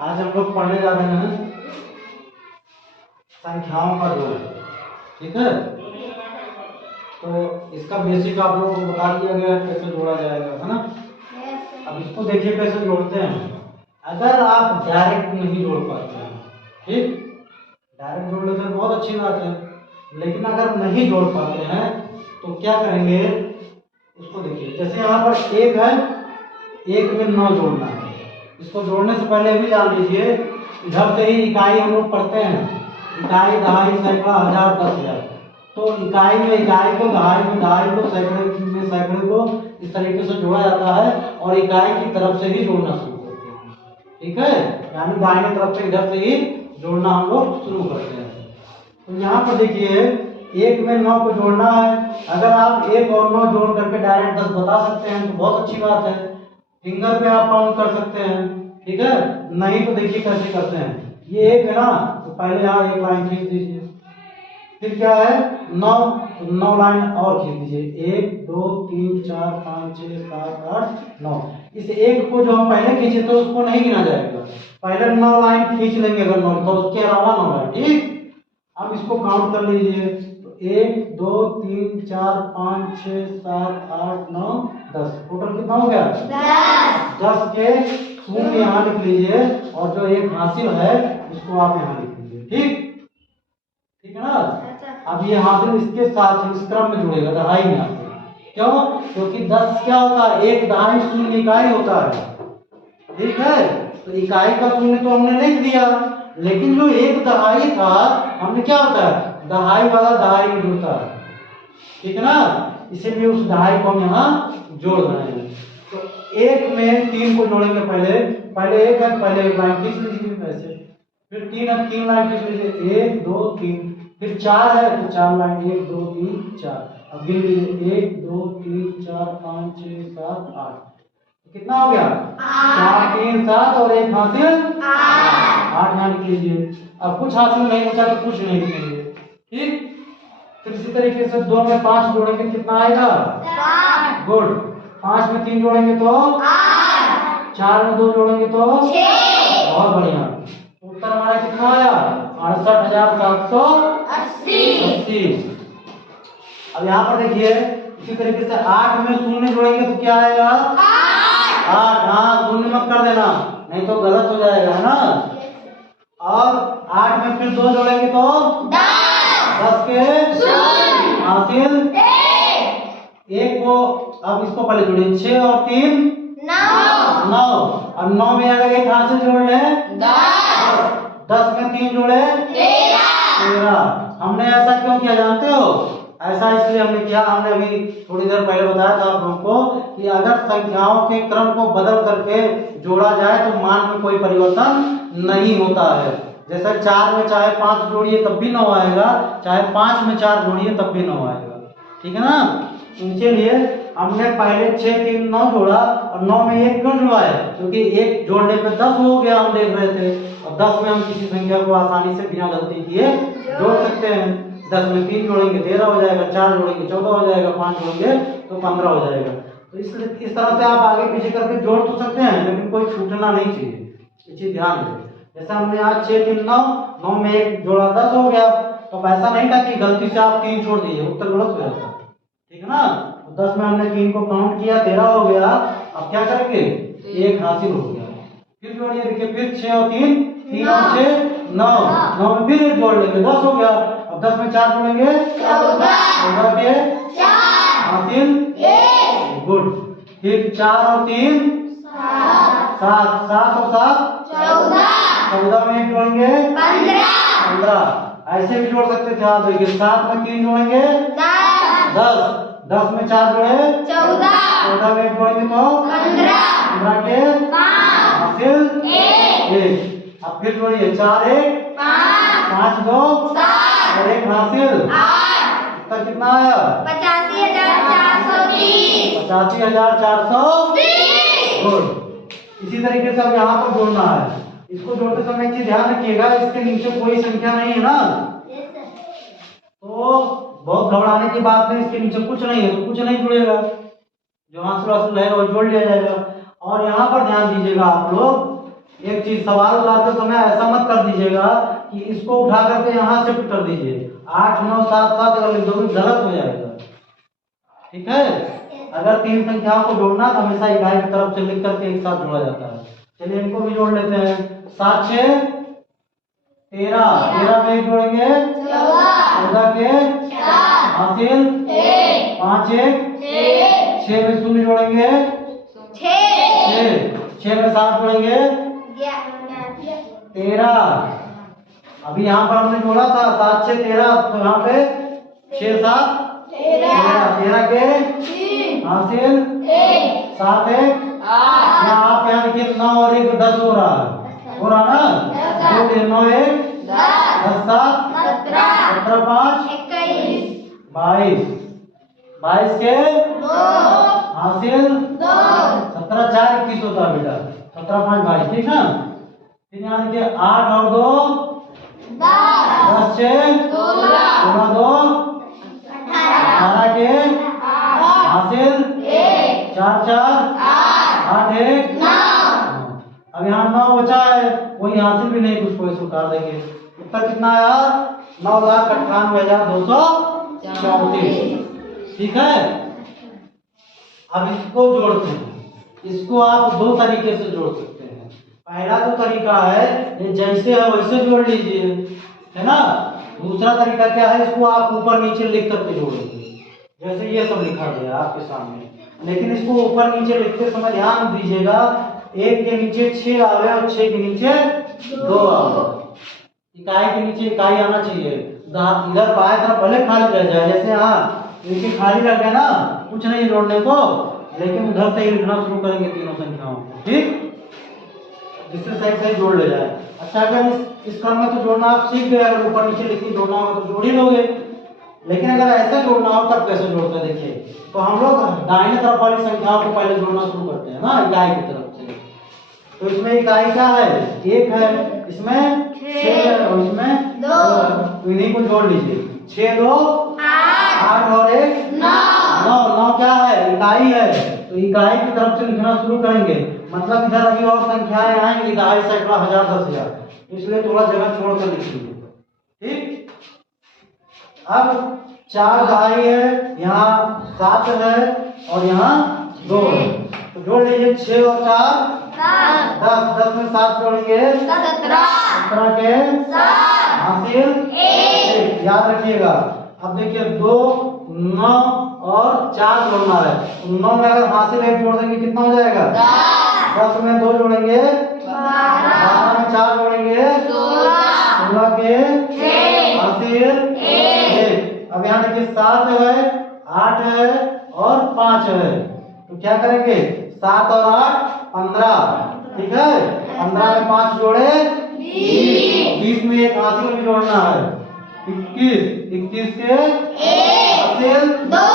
आज हम लोग पढ़ने जा रहे हैं संख्याओं का जोड़। ठीक है, तो इसका बेसिक आप लोगों को बता दिया गया है कैसे जोड़ा जाएगा, है ना। अब इसको देखिए कैसे जोड़ते हैं। अगर आप डायरेक्ट नहीं जोड़ पाते हैं, ठीक, डायरेक्ट जोड़ लेते हैं बहुत अच्छी बात है, लेकिन अगर नहीं जोड़ पाते हैं तो क्या करेंगे उसको देखिए। जैसे यहाँ पर एक है, एक में 9 जोड़ना है। इसको जोड़ने से पहले भी जान लीजिए, इधर से ही इकाई हम लोग पढ़ते हैं, इकाई, दहाई, सैकड़ा, हजार, 10,000। तो इकाई में इकाई को, दहाई में दहाई को, सैकड़े में सैकड़े को इस तरीके से जोड़ा जाता है और इकाई की तरफ से ही जोड़ना शुरू करते हैं। ठीक है, यानी दाहिने तरफ से इधर से ही जोड़ना हम लोग शुरू करते हैं। तो यहाँ पर देखिए, एक में 9 को जोड़ना है। अगर आप 1 और 9 जोड़ करके डायरेक्ट 10 बता सकते हैं तो बहुत अच्छी बात है, फिंगर पे आप काउंट कर सकते हैं। ठीक है, नहीं तो देखिए कैसे करते हैं। ये 1 है ना, तो पहले यहाँ एक लाइन खींच दीजिए। फिर क्या है 9, तो 9 लाइन और खींच दीजिए। 1 2 3 4 5 6 7 8 9। इस एक को जो हम पहले खींचे तो उसको नहीं गिना जाएगा, पहले 9 लाइन खींच लेंगे अगर 9 तो उसके अलावा 9 लाइन। ठीक, अब इसको काउंट कर लीजिए। तो 1 2 3 4 5 6 7 8 9 10। टोटल कितना हो गया? 10 के शून्य यहाँ लिख लीजिए और जो एक हासिल है उसको आप यहाँ लिख लीजिए। ठीक, ठीक है ना। अब ये हासिल इसके साथ इस क्रम में जुड़ेगा, दहाई में हासिल। क्यों? क्योंकि 10 क्या होता है, एक दहाई शून्य इकाई होता है। ठीक है, तो इकाई का शून्य तो हमने लिख दिया, लेकिन जो एक दहाई था हमने क्या होता है, दहाई वाला दहाई में जुड़ता है। ठीक है ना, इसीलिए उस दहाई को हम यहाँ जोड़ रहे हैं। तो एक में 3 को जोड़ेंगे। पहले एक है, पहले एक लाइन खींच लीजिए ऐसे। फिर 3 है, 3 लाइन खींच लीजिए, 1 2 3। फिर 4 है तो 4 लाइन, 1 2 3 4। अब गिन लीजिए, 1 2 3 4 5 6 7 8। कितना हो गया? 4 3 7 और एक हासिल 8 यहाँ लिख लीजिए। अब कुछ हासिल नहीं बचा तो कुछ नहीं लिखेंगे। ठीक, फिर इसी तरीके से 2 में 5 जोड़ेंगे, कितना आएगा? 7। गुड। 5 में 3 जोड़ेंगे तो 8। 4 में 2 जोड़ेंगे तो 6। बहुत बढ़िया। उत्तर हमारा कितना आया? 68,780। अब यहाँ पर देखिए, इसी तरीके से 8 में शून्य जोड़ेंगे तो क्या आएगा? 8। हाँ, शून्य मत कर देना नहीं तो गलत हो जाएगा, है ना। और 8 में फिर 2 जोड़ेंगे तो 10 के हासिल 1 को। अब इसको पहले जोड़िए, 6 और 3 9। अब 9 में अगर एक हासिल जोड़ ले 10 में 3 जोड़े 13। हमने ऐसा क्यों किया जानते हो? ऐसा इसलिए हमने किया, हमने अभी थोड़ी देर पहले बताया था आप लोगों को कि अगर संख्याओं के क्रम को बदल करके जोड़ा जाए तो मान में कोई परिवर्तन नहीं होता है। जैसे 4 में चाहे 5 जोड़िए तब भी 9 आएगा, चाहे 5 में 4 जोड़िए तब भी 9 आएगा। ठीक है ना, इसीलिए हमने पहले 6 3 9 जोड़ा और 9 में 1 क्यों जुड़वाया? क्योंकि 1 जोड़ने पे 10 हो गया, हम देख रहे थे। और 10 में हम किसी संख्या को आसानी से बिना गलती किए जोड़ सकते हैं। 10 में 3 जोड़ेंगे 13 हो जाएगा, 4 जोड़ेंगे 14 हो जाएगा, 5 जोड़ेंगे तो 15 हो जाएगा। तो इस तरह से आप आगे पीछे करके जोड़ तो सकते हैं, लेकिन कोई छूटना नहीं चाहिए, ये चीज ध्यान दें। जैसे हमने आज 6 3 9, 9 में 1 जोड़ा 10 हो गया, तो ऐसा नहीं था कि गलती से आप 3 छोड़ दीजिए, उत्तर गलत हो जाता। ठीक है ना, तो 10 में हमने 3 को काउंट किया, 13 हो गया। अब क्या करेंगे, 1 हासिल हो गया। फिर जोड़िए, देखिए फिर 6 और 3 3 और 6 9। 9 में फिर 1 जोड़ लेंगे, 10 हो गया। अब 10 में 4 जोड़ेंगे 14 के हासिल 1। गुड। फिर 4 और 3 7। 7 और 7 14 में 1 जोड़ेंगे 15। ऐसे भी जोड़ सकते थे आप। देखिए 7 में 3 जोड़ेंगे 10। 10 में 4 जोड़े 14 में 1 जोड़ेंगे तो 15 के हासिल 1। अब फिर जोड़िए, 4 1 5 2 और 1 हासिल 8। उत्तर कितना आया? 85,430। 85,430। गुड। इसी तरीके से अब यहाँ पर जोड़ना है। इसको जोड़ते समय एक चीज ध्यान रखिएगा, इसके नीचे कोई संख्या नहीं है ना, तो बहुत घबराने की बात नहीं। इसके नीचे कुछ नहीं है तो कुछ नहीं जुड़ेगा, जो हासिल हासिल रहेगा वो जोड़ लिया जाएगा। और यहाँ पर ध्यान दीजिएगा आप लोग, एक चीज सवाल उठाते समय ऐसा मत कर दीजिएगा कि इसको उठा करके यहाँ शिफ्ट कर दीजिए, 8 9 7 7 अगर लिख दोगे गलत हो जाएगा। ठीक है, अगर तीन संख्याओं को जोड़ना तो हमेशा इकाई की तरफ से लिख करके एक साथ जोड़ा जाता है। चलिए इनको भी जोड़ लेते हैं। 7 6 13, 13 में जोड़ेंगे 14 के हासिल 5 1 6 में शून्य जोड़ेंगे 6 में 7 जोड़ेंगे 13। अभी यहाँ पर हमने जोड़ा था 7 6 13, तो यहाँ पे 6 7 13 के हासिल 7 1 आप यहाँ देखिए 9 और 1 10 हो रहा ना, 2 9 1 10 7 17 5 22 22 के हासिल 17 4 21 होता है बेटा, 17 5 22। ठीक ना, फिर यहाँ देखिए 8 और 2 10 6 16 2 18 के हासिल 4 4 8 1 9। अब यहाँ 9 बचा है, कोई हासिल भी नहीं, कुछ को उतार देंगे। उत्तर कितना आया? 9,98,234। ठीक है, अब इसको जोड़ते हैं। इसको आप दो तरीके से जोड़ सकते हैं। पहला तो तरीका है ये जैसे है वैसे जोड़ लीजिए, है ना। दूसरा तरीका क्या है, इसको आप ऊपर नीचे लिख करके जोड़ेंगे, जैसे ये सब लिखा गया आपके सामने। लेकिन इसको ऊपर नीचे लिखते समय ध्यान दीजिएगा, 1 के नीचे 6 आवे और 6 के नीचे 2 आवे। इकाई के नीचे इकाई आना चाहिए। इधर बाएं तरफ भले खाली रह जाए, जैसे हाँ इनके खाली रह गया ना, कुछ नहीं जोड़ने को, लेकिन उधर से ही लिखना शुरू करेंगे तीनों संख्याओं को। ठीक, जिससे सही सही जोड़ ले जाए। अच्छा, अगर इस क्रम में तो जोड़ना आप सीख गए, अगर ऊपर नीचे लिख के जोड़ना होगा तो जोड़ ही लोगे। लेकिन अगर ऐसा जोड़ना हो तब कैसे जोड़ते हैं देखिए। तो हम लोग दाहिने तरफ वाली संख्याओं को पहले जोड़ना शुरू करते हैं ना, इकाई की तरफ से। तो इसमें इकाई क्या है? 1 है, इसमें 6 है और इसमें 2। तो इन्हीं को जोड़ लीजिए। 6 2 8 और 1 9। 9 क्या है? इकाई है, तो इकाई की तरफ से लिखना शुरू करेंगे। मतलब इधर अभी और संख्याएं आएंगी, दहाई सैकड़ा हजार 10,000, इसलिए थोड़ा जगह छोड़कर लिखिए। ठीक, अब 4 दहाई है, यहाँ 7 है और यहाँ 2 है, तो जोड़ लीजिए। 6 और 4 10, 10 में 7 जोड़ेंगे 17 के हासिल 1। याद रखिएगा। अब देखिए 2 9 और 4 जोड़ना है, तो 9 में अगर हासिल 1 जोड़ देंगे कितना हो जाएगा? 10 में 2 जोड़ेंगे 12 में 4 जोड़ेंगे 16 के हासिल 1। अब यहाँ देखिए 7 है 8 है और 5 है, तो क्या करेंगे? 7 और 8 15। ठीक है, 15 में 5 जोड़े 20 में एक हासिल भी जोड़ना है 21 के हासिल 2।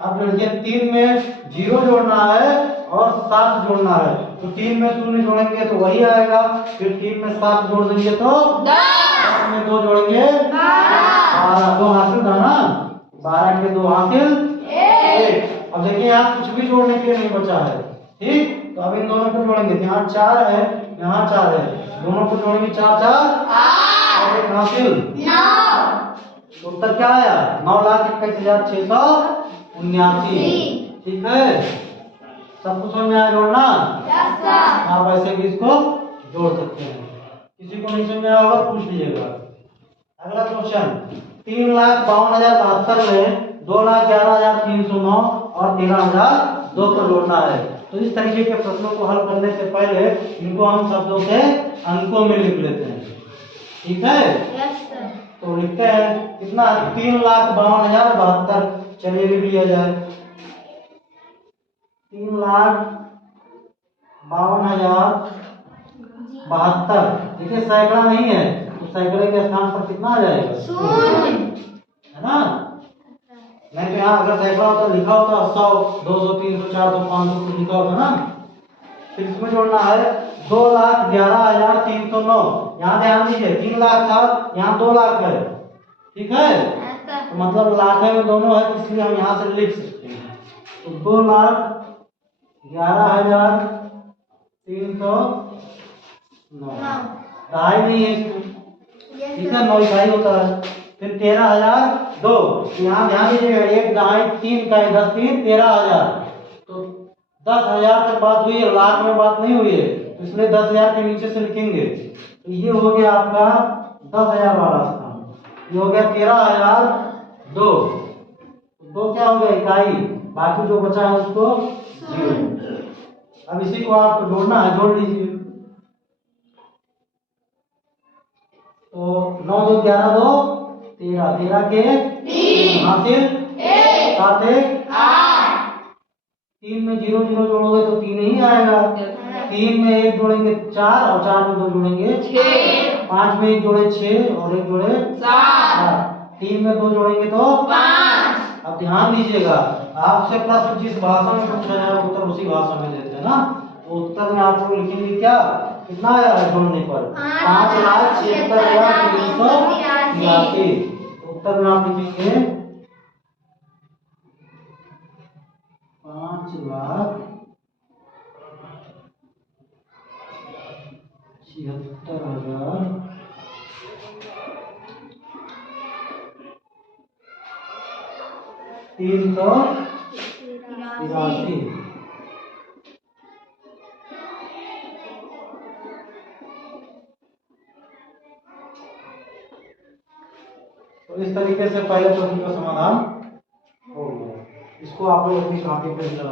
अब देखिए 3 में 0 जोड़ना है और 7 जोड़ना है, तो 3 में 0 जोड़ेंगे तो वही आएगा। फिर 3 में 7 जोड़ देंगे तो 10 में 2 जोड़ेंगे 12। 2 हासिल था ना, 12 के 2 हासिल 1। अब देखिए यहाँ कुछ भी जोड़ने के लिए नहीं बचा है। ठीक, तो अब इन दोनों को जोड़ेंगे। यहाँ 4 है, यहाँ 4 है, दोनों को जोड़ेंगे 4 4 और 1 हासिल 9। उत्तर क्या आया? 9,21,679। ठीक है, सब कुछ समझ में आया जोड़ना? आप ऐसे भी इसको जोड़ सकते हैं। किसी को नहीं समझ में आया होगा पूछ लीजिएगा। अगला क्वेश्चन, 3,52,072 में 2,11,309 और 13,002 को जोड़ना है। तो इस तरीके के प्रश्नों को हल करने से पहले इनको हम शब्दों से अंकों में लिख लेते हैं। ठीक है, तो लिखते हैं कितना? 3,52,072। चलिए लिख लिया जाए 3,52,072। देखिए सैकड़ा नहीं है, तो सैकड़े के स्थान पर कितना आ जाएगा? 0, है ना। नहीं तो यहाँ अगर सैकड़ा होता लिखा होता 100 200 300 400 500 कुछ लिखा होता ना। फिर इसमें जोड़ना है 2,11,309। यहाँ ध्यान दीजिए 3 लाख था, यहाँ 2 लाख है। ठीक है, तो मतलब लाख में दोनों है, इसलिए हम यहाँ से लिख सकते हैं। तो 2,11,000 309 ढाई नहीं है इसमें, ठीक है, 9 इकाई होता है। फिर 13,002, यहाँ ध्यान दीजिएगा, 1 ढाई 3 इकाई 10 3 13,000, तो 10,000 तक बात हुई है, लाख में बात नहीं हुई है, तो इसलिए 10,000 के नीचे से लिखेंगे। तो ये हो गया आपका 10,000 वाला स्थान, ये हो गया 13,002, दो क्या हो गया इकाई, बाकी जो बचा है उसको 0। अब इसी को आपको जोड़ना है, जोड़ लीजिए। तो 9 2 11 2 13, 13 के 3 हासिल 7 1 8, 3 में 0 0 जोड़ोगे तो 3 ही आएगा, 3 में 1 जोड़ेंगे 4 और 4 में 2 जोड़ेंगे 6, 5 में 1 जोड़े 6 और 1 जोड़े 7, 3 में 2 जोड़ेंगे तो 5। अब ध्यान दीजिएगा, आपसे प्रश्न जिस भाषा में पूछा जाए उत्तर उसी भाषा में देते हैं ना, तो उत्तर में आप लोग लिखेंगे क्या, कितना आया है जोड़ने पर 5,76,383। उत्तर में आप लिखेंगे 5,76,383। तो इस तरीके से पहले प्रश्न का समाधान हो गया। इसको आप लोग अपनी कॉपी पे